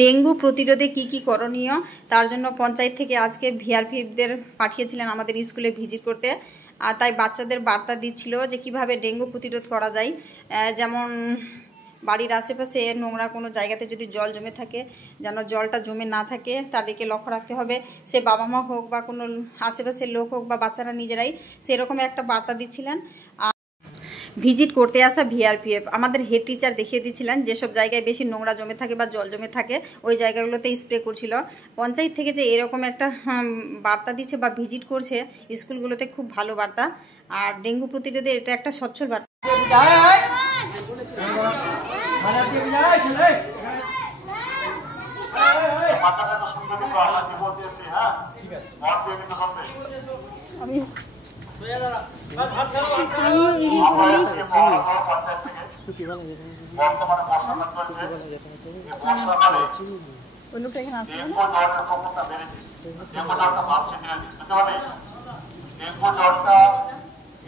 Dengue প্রতিরোধে কি করণীয় তার জন্য পঞ্চায়েত থেকে আজকে ভিআরপিদের পাঠিয়েছিলেন আমাদের স্কুলে ভিজিট করতে। আর তাই বাচ্চাদের বার্তা দিচ্ছিল যে কিভাবে ডেঙ্গু প্রতিরোধ করা যায়। যেমন বাড়ির আশেপাশে নোংরা কোনো জায়গাতে যদি জল জমে থাকে যেন জলটা জমে না থাকে তার দিকে লক্ষ্য রাখতে হবে। সে বাবা মা হোক বা কোনো আশেপাশের লোক হোক বা বাচ্চারা নিজেরাই সেরকম একটা বার্তা দিচ্ছিলেন। ভিজিট করতে আসা ভিআরপিএফ আমাদের হেড টিচার দেখিয়ে দিচ্ছিলেন যেসব জায়গায় বেশি নোংরা জমে থাকে বা জল জমে থাকে ওই জায়গাগুলোতে স্প্রে করছিল। পঞ্চায়েত থেকে যে এরকম একটা বার্তা দিচ্ছে বা ভিজিট করছে স্কুলগুলোতে খুব ভালো বার্তা। আর ডেঙ্গু প্রতিরোধে এটা একটা স্বচ্ছল বার্তা। আমি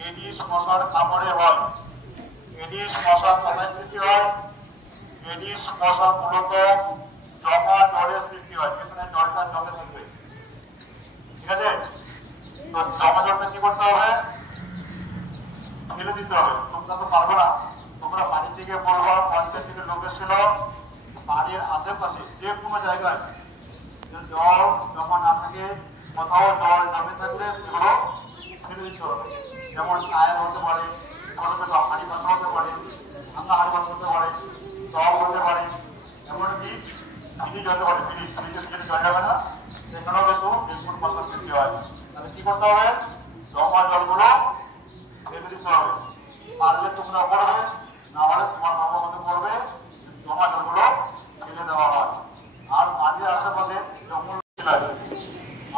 এডিস মশার কামড়ে হয়। এডিস মশা কোথায় সৃষ্টি হয়? এডিস মশা মূলত জমা জলে সৃষ্টি হয়, যেখানে জলটা জমে থাকবে। ঠিক আছে, তো জমা জলটা কি করতে হবে? ফেলে দিতে হবে। তোমরা তো পারবে না, তোমরা বাড়ি থেকে বলবা, পঞ্চায়েত থেকে লোক এসেছিল, বাড়ির আশেপাশে যে কোনো জায়গায় জল জমা না থাকে, কোথাও জল জমে থাকলে সেগুলো ফেলে দিতে হবে। যেমন টায়ার হতে পারে, ছোট ছোট হাঁড়ি বাসা হতে পারে, ভাঙা হাঁড়ি বাসা হতে পারে, টব হতে পারে, এমনকি ফ্রিজ হতে পারে। ফ্রিজে জল যাবে না, সেখানেও কিন্তু ডেঙ্গুর মশার সৃষ্টি হয়। তাহলে কি করতে হবে? জমা জলগুলো ফেলে দিতে হবে। পারলে তোমরা পড়বে, না হলে তোমার বাবা মতো পড়বে, জমা জলগুলো ফেলে দেওয়া হয়। আর বাড়ির আশেপাশে জঙ্গল লাগে।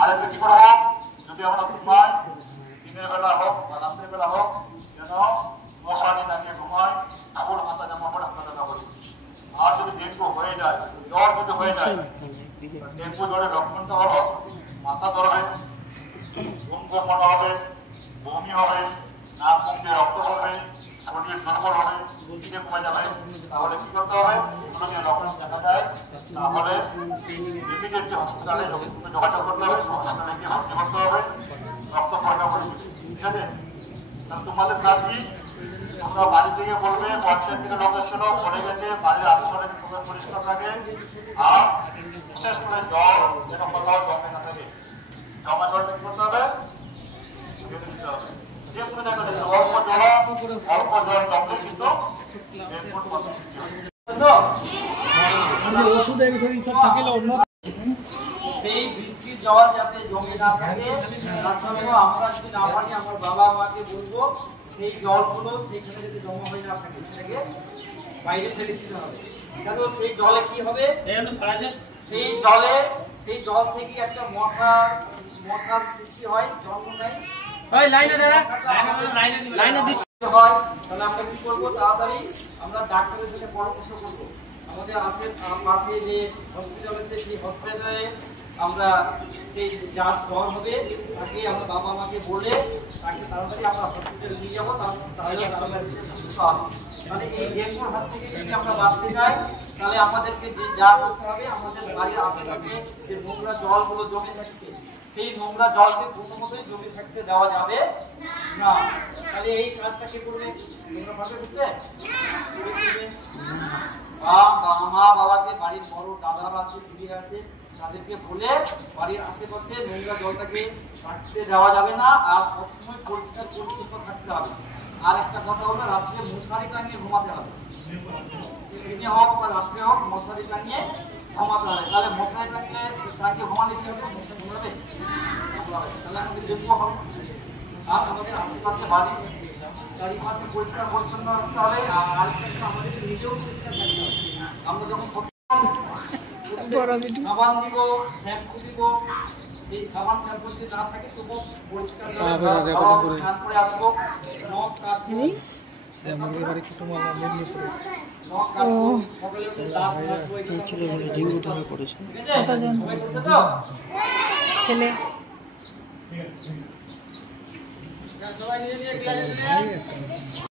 আরেকটা কি করবো? যদি আমরা ঘুমাই, দিনের বেলা হোক বা রাত্রের বেলা হোক, যেন মশারি লাগিয়ে ঘুমাই, কাপড় হাতা জামা পরে হাতা জামা করি। আর যদি ডেঙ্গু হয়ে যায়, জ্বর যদি হয়ে যায়, ডেঙ্গু জ্বরের লক্ষণটা হলো মাথা ধরবে, ঘুম ঘুমানো হবে, বমি হবে, নাক মুখ দিয়ে রক্ত পড়বে, শরীর দুর্বল হবে, বুঝতে কমে যাবে। তাহলে কি করতে হবে? এগুলো নিয়ে লক্ষণ দেখা যায়, তাহলে ইমিডিয়েটলি হসপিটালে যোগাযোগ করতে হবে, হসপিটালে গিয়ে ভর্তি করতে হবে, রক্ত পরীক্ষা করে। ঠিক আছে, তাহলে তোমাদের কাজ কি? তোমরা বাড়ি থেকে বলবে, পঞ্চায়েত থেকে লোক এসেছিল, বলে গেছে বাড়ির আশেপাশে সবাই পরিষ্কার থাকে, আর বিশেষ করে জল যেন কোথাও জমে না থাকে। জমা জলটা কি করতে হবে? ফেলে দিতে হবে। যে কোনো জায়গায় অল্প জল জমলে কিন্তু ডেঙ্গুর মশা সৃষ্টি হয়। সেই বৃষ্টির জল যাতে জমে না থাকে তার জন্য আমরা যদি না পারি আমার বাবা মাকে বলবো সেই জলগুলো সেইখানে যদি জমা হয়ে না থাকে সেটাকে বাইরে ফেলে দিতে হবে। কারণ সেই জলে কি হবে? সেই জল থেকে একটা মশার সৃষ্টি হয়, জন্ম নেয়। হয় তাহলে আমরা কি করবো? তাড়াতাড়ি আমরা ডাক্তারের সাথে পরামর্শ করবো। আমাদের পাশে যে হসপিটাল আছে সেই হসপিটালে আমরা সেই যার জ্বর হবে তাকে আমার বাবা মাকে বলে তাকে তাড়াতাড়ি আমরা হসপিটালে নিয়ে যাবো, তাহলে সুস্থ হবে। মানে এই ডেঙ্গুর হাত থেকে যদি আমরা বাঁচতে চাই তাহলে আমাদেরকে যে যা করতে হবে, আমাদের বাড়ির আশেপাশে যে নোংরা জলগুলো জমে থাকছে সেই নোংরা জলকে প্রথমতই জমে থাকতে দেওয়া যাবে না। তাহলে এই কাজটা কে করবে? তোমরা পারবে? বুঝলে মা বাবাকে, বাড়ির বড় দাদারা আছে, দিদি আছে, তাদেরকে বলে বাড়ির আশেপাশে নোংরা জলটাকে থাকতে দেওয়া যাবে না, আর সবসময় পরিষ্কার পরিচ্ছন্ন থাকতে হবে। আর একটা কথা হলো, রাত্রে মশারি টাঙিয়ে ঘুমাতে হবে। দিনে হোক বা রাত্রে হোক মশারি টাঙিয়ে ঘুমাতে হবে। তাহলে মশারি টাঙিয়ে ঘুমালে কি হবে? মশা ঘুমাবে, তাহলে আমাদের ডেঙ্গু হবে। আর আমাদের আশেপাশে বাড়ির চারিপাশে পরিষ্কার পরিচ্ছন্ন রাখতে হবে। আর আমাদের নিজেও পরিষ্কার থাকতে হবে। আমরা যখন সাবান দিব, শ্যাম্পু দিব, সেই সাবান শ্যাম্পু যদি না থাকে তবু পরিষ্কার স্নান করে আসবো। নখ কাটবো, ছেলে